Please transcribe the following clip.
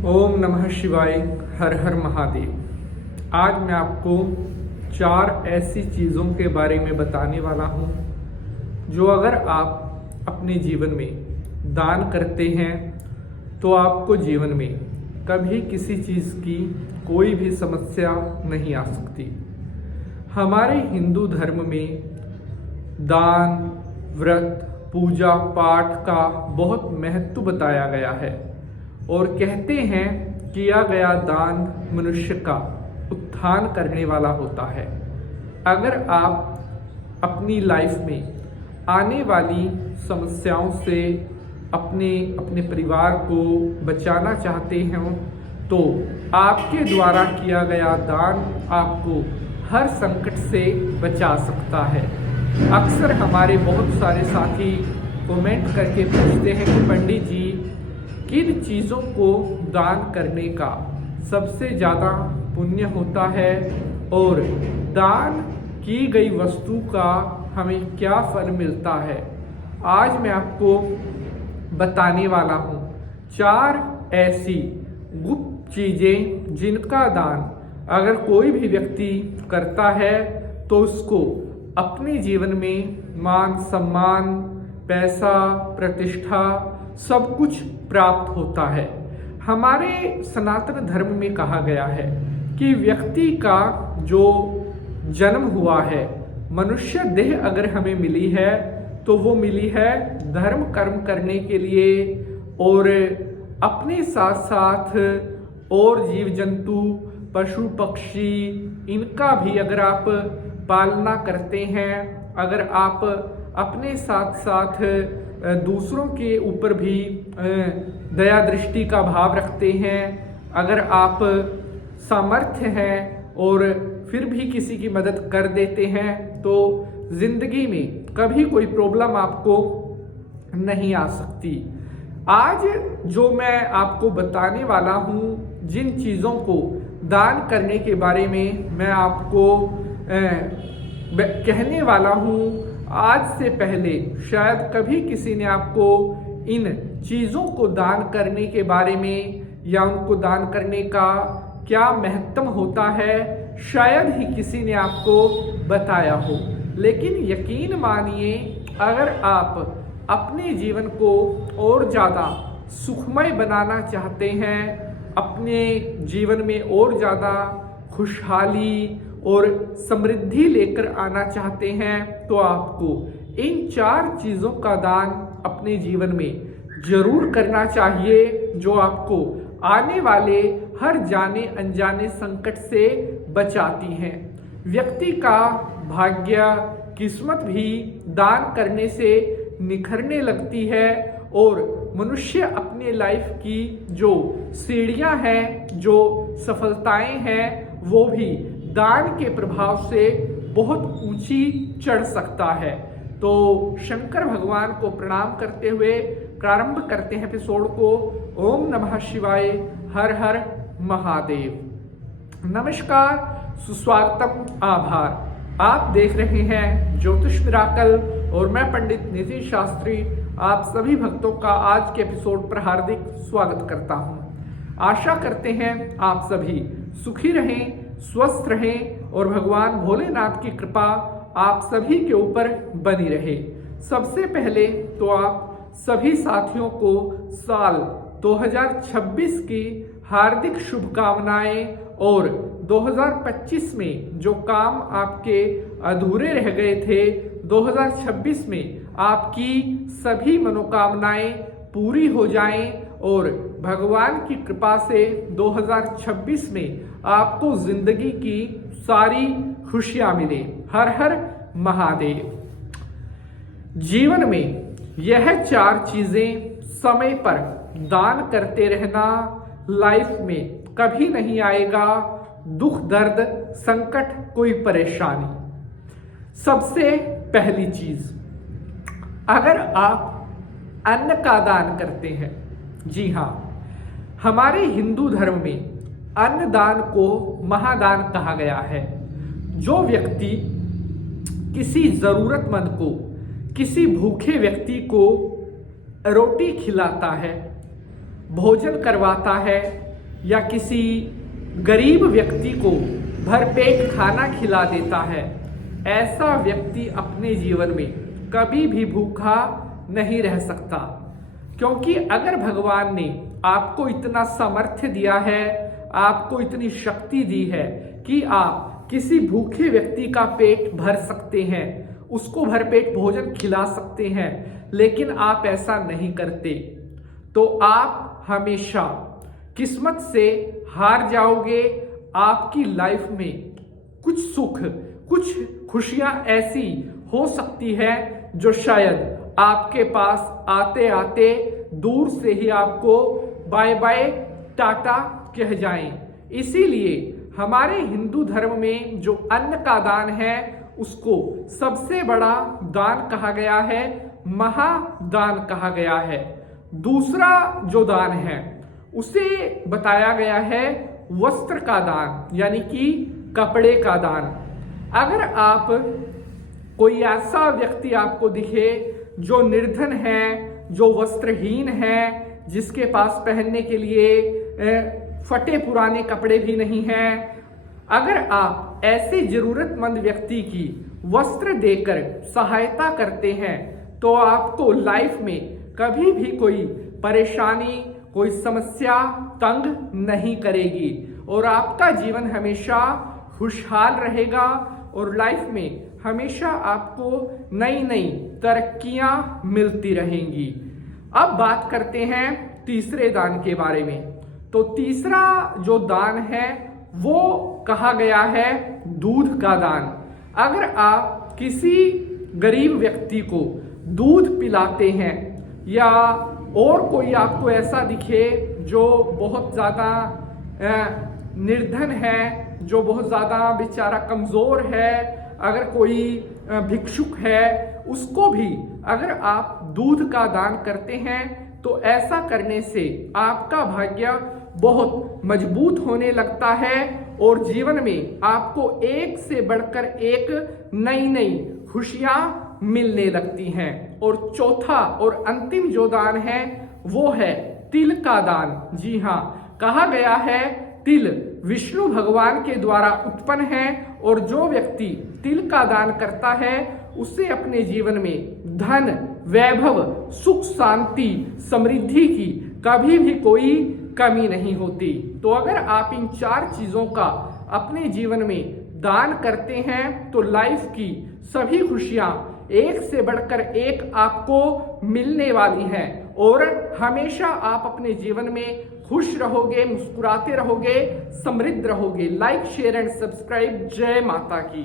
ओम नमः शिवाय। हर हर महादेव। आज मैं आपको 4 ऐसी चीज़ों के बारे में बताने वाला हूँ जो अगर आप अपने जीवन में दान करते हैं तो आपको जीवन में कभी किसी चीज़ की कोई भी समस्या नहीं आ सकती। हमारे हिंदू धर्म में दान, व्रत, पूजा पाठ का बहुत महत्व बताया गया है और कहते हैं किया गया दान मनुष्य का उत्थान करने वाला होता है। अगर आप अपनी लाइफ में आने वाली समस्याओं से अपने परिवार को बचाना चाहते हैं तो आपके द्वारा किया गया दान आपको हर संकट से बचा सकता है। अक्सर हमारे बहुत सारे साथी कमेंट करके पूछते हैं कि पंडित जी, किन चीज़ों को दान करने का सबसे ज़्यादा पुण्य होता है और दान की गई वस्तु का हमें क्या फल मिलता है। आज मैं आपको बताने वाला हूँ 4 ऐसी गुप्त चीज़ें जिनका दान अगर कोई भी व्यक्ति करता है तो उसको अपने जीवन में मान सम्मान, पैसा, प्रतिष्ठा सब कुछ प्राप्त होता है। हमारे सनातन धर्म में कहा गया है कि व्यक्ति का जो जन्म हुआ है, मनुष्य देह अगर हमें मिली है तो वो मिली है धर्म कर्म करने के लिए और अपने साथ साथ और जीव जंतु, पशु पक्षी, इनका भी अगर आप पालना करते हैं, अगर आप अपने साथ साथ दूसरों के ऊपर भी दया दृष्टि का भाव रखते हैं, अगर आप सामर्थ्य हैं और फिर भी किसी की मदद कर देते हैं तो जिंदगी में कभी कोई प्रॉब्लम आपको नहीं आ सकती। आज जो मैं आपको बताने वाला हूँ, जिन चीज़ों को दान करने के बारे में मैं आपको कहने वाला हूँ, आज से पहले शायद कभी किसी ने आपको इन चीज़ों को दान करने के बारे में या उनको दान करने का क्या महत्व होता है शायद ही किसी ने आपको बताया हो। लेकिन यकीन मानिए, अगर आप अपने जीवन को और ज़्यादा सुखमय बनाना चाहते हैं, अपने जीवन में और ज़्यादा खुशहाली और समृद्धि लेकर आना चाहते हैं तो आपको इन 4 चीज़ों का दान अपने जीवन में जरूर करना चाहिए, जो आपको आने वाले हर जाने अनजाने संकट से बचाती हैं। व्यक्ति का भाग्य, किस्मत भी दान करने से निखरने लगती है और मनुष्य अपने लाइफ की जो सीढ़ियां हैं, जो सफलताएं हैं, वो भी दान के प्रभाव से बहुत ऊंची चढ़ सकता है। तो शंकर भगवान को प्रणाम करते हुए प्रारंभ करते हैं एपिसोड को। ओम नमः शिवाय। हर हर महादेव। नमस्कार, सुस्वागतम, आभार। आप देख रहे हैं ज्योतिष मिराकल और मैं पंडित नितिन शास्त्री आप सभी भक्तों का आज के एपिसोड पर हार्दिक स्वागत करता हूं। आशा करते हैं आप सभी सुखी रहें, स्वस्थ रहें और भगवान भोलेनाथ की कृपा आप सभी के ऊपर बनी रहे। सबसे पहले तो आप सभी साथियों को साल 2026 की हार्दिक शुभकामनाएं और 2025 में जो काम आपके अधूरे रह गए थे, 2026 में आपकी सभी मनोकामनाएं पूरी हो जाएं और भगवान की कृपा से 2026 में आपको जिंदगी की सारी खुशियां मिले। हर हर महादेव। जीवन में यह 4 चीजें समय पर दान करते रहना, लाइफ में कभी नहीं आएगा दुख, दर्द, संकट, कोई परेशानी। सबसे पहली चीज, अगर आप अन्न का दान करते हैं, जी हाँ, हमारे हिंदू धर्म में अन्नदान को महादान कहा गया है। जो व्यक्ति किसी जरूरतमंद को, किसी भूखे व्यक्ति को रोटी खिलाता है, भोजन करवाता है, या किसी गरीब व्यक्ति को भरपेट खाना खिला देता है, ऐसा व्यक्ति अपने जीवन में कभी भी भूखा नहीं रह सकता। क्योंकि अगर भगवान ने आपको इतना सामर्थ्य दिया है, आपको इतनी शक्ति दी है कि आप किसी भूखे व्यक्ति का पेट भर सकते हैं, उसको भरपेट भोजन खिला सकते हैं, लेकिन आप ऐसा नहीं करते, तो आप हमेशा किस्मत से हार जाओगे। आपकी लाइफ में कुछ सुख, कुछ खुशियां ऐसी हो सकती है जो शायद आपके पास आते आते दूर से ही आपको बाय बाय टाटा कह जाएं। इसीलिए हमारे हिंदू धर्म में जो अन्न का दान है उसको सबसे बड़ा दान कहा गया है, महादान कहा गया है। दूसरा जो दान है उसे बताया गया है वस्त्र का दान, यानी कि कपड़े का दान। अगर आप कोई ऐसा व्यक्ति आपको दिखे जो निर्धन है, जो वस्त्रहीन है, जिसके पास पहनने के लिए फटे पुराने कपड़े भी नहीं हैं, अगर आप ऐसे जरूरतमंद व्यक्ति की वस्त्र देकर सहायता करते हैं तो आपको लाइफ में कभी भी कोई परेशानी, कोई समस्या तंग नहीं करेगी और आपका जीवन हमेशा खुशहाल रहेगा और लाइफ में हमेशा आपको नई नई तरक्कियां मिलती रहेंगी। अब बात करते हैं तीसरे दान के बारे में। तो तीसरा जो दान है वो कहा गया है दूध का दान। अगर आप किसी गरीब व्यक्ति को दूध पिलाते हैं या और कोई आपको ऐसा दिखे जो बहुत ज़्यादा निर्धन है, जो बहुत ज़्यादा बेचारा कमज़ोर है, अगर कोई भिक्षुक है, उसको भी अगर आप दूध का दान करते हैं तो ऐसा करने से आपका भाग्य बहुत मजबूत होने लगता है और जीवन में आपको एक से बढ़कर एक नई नई खुशियां मिलने लगती हैं। और चौथा और अंतिम जो दान है वो है तिल का दान। जी हाँ, कहा गया है तिल विष्णु भगवान के द्वारा उत्पन्न है और जो व्यक्ति तिल का दान करता है उससे अपने जीवन में धन, वैभव, सुख, शांति, समृद्धि की कभी भी कोई कमी नहीं होती। तो अगर आप इन 4 चीजों का अपने जीवन में दान करते हैं तो लाइफ की सभी खुशियां एक से बढ़कर एक आपको मिलने वाली हैं और हमेशा आप अपने जीवन में खुश रहोगे, मुस्कुराते रहोगे, समृद्ध रहोगे। Like, share and subscribe. जय माता की।